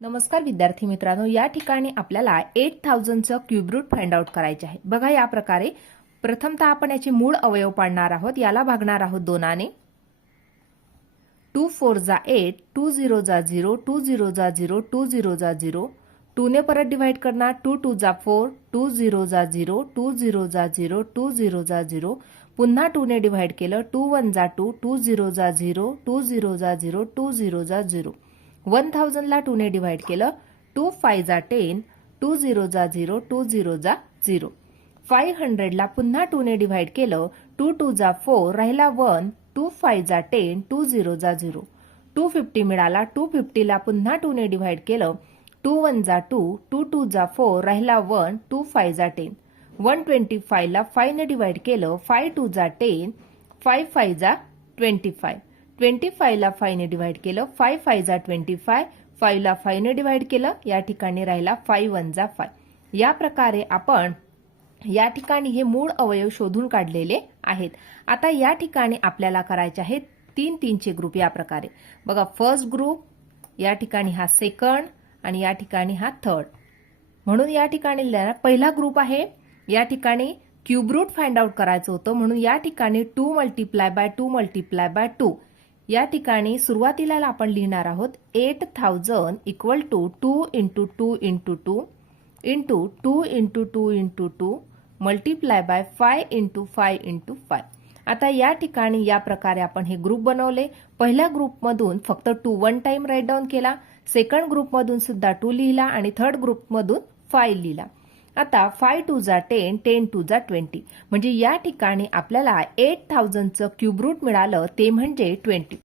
नमस्कार विद्यार्थी मित्रांनो, या ठिकाणी आपल्याला 8000 चं क्यूब रूट फाइंड आउट करायचे आहे। बघा या प्रकारे प्रथमतः आपण याचे मूळ अवयव पाडणार आहोत। याला भागणार आहोत 2 ने। 2 4 जा 8, 2 0 जा 0, 2 0 जा 0, 2 0 जा 0, 2 ने परत डिवाइड करणार, 2 2 जा 4, 2 0 जा 0, 2 0 जा 0, 2 0 जा 0, पुन्हा 2 ने डिवाइड केलं, 2 1 जा 2, 2 0 जा 0, 2 0 जा 0, 2 0 जा 0, 1000 ला 2 ने डिवाइड केलं, 2 5 जा 10, 2 0 जा 0, 2 0 जा 0, 500 ला पुन्हा 2 ने डिवाइड केलं, 2 2 जा 4, राहिला 1, 2 5 जा 10, 2 0 जा 0, 250 मिळाला, 250 ला पुन्हा 2 ने डिवाइड केलं, 2 1 जा 2, 2 2 जा 4, राहिला 1, 2 5 जा 10, 125 ला 5 ने डिवाइड केलं, 5 2 जा 10, 5 5 जा 25, 25 ला 5 ने डिवाइड केलं, 5 5 जा 25, 5 ला 5 ने डिवाइड केलं, या ठिकाणी राहिला 5 1 जा 5। या प्रकारे आपण या ठिकाणी हे मूळ अवयव शोधून काढलेले आहेत। आता या ठिकाणी आपल्याला करायचे आहेत 3 3 चे ग्रुप। या प्रकारे बघा, फर्स्ट ग्रुप, या ठिकाणी हा सेकंड आणि या ठिकाणी हा थर्ड। म्हणून या ठिकाणी पहिला ग्रुप आहे, या ठिकाणी क्यूब रूट फाइंड आउट करायचं होतं, म्हणून या ठिकाणी 2 मल्टिप्लाय बाय 2 मल्टिप्लाय बाय 2। या ठिकाणी सुरुवातीला आपण लिहिणार आहोत 8000 equal to 2 into 2 into 2 into 2 into 2 into 2 multiply by 5 into 5 into 5। आता या ठिकाणी या प्रकारे आपण हे ग्रुप बनवले। पहिल्या ग्रुपमधून फक्त 2 वन टाइम राईट डाऊन केला, सेकंड ग्रुपमधून सुद्धा 2 लिहिला आणि थर्ड ग्रुपमधून 5 लिहिला। आता 5 2 जा 10, 10 2 जा 20, म्हणजे या ठिकाणी आपल्याला 8000 चं क्यूब रूट मिळालं, ते म्हणजे 20।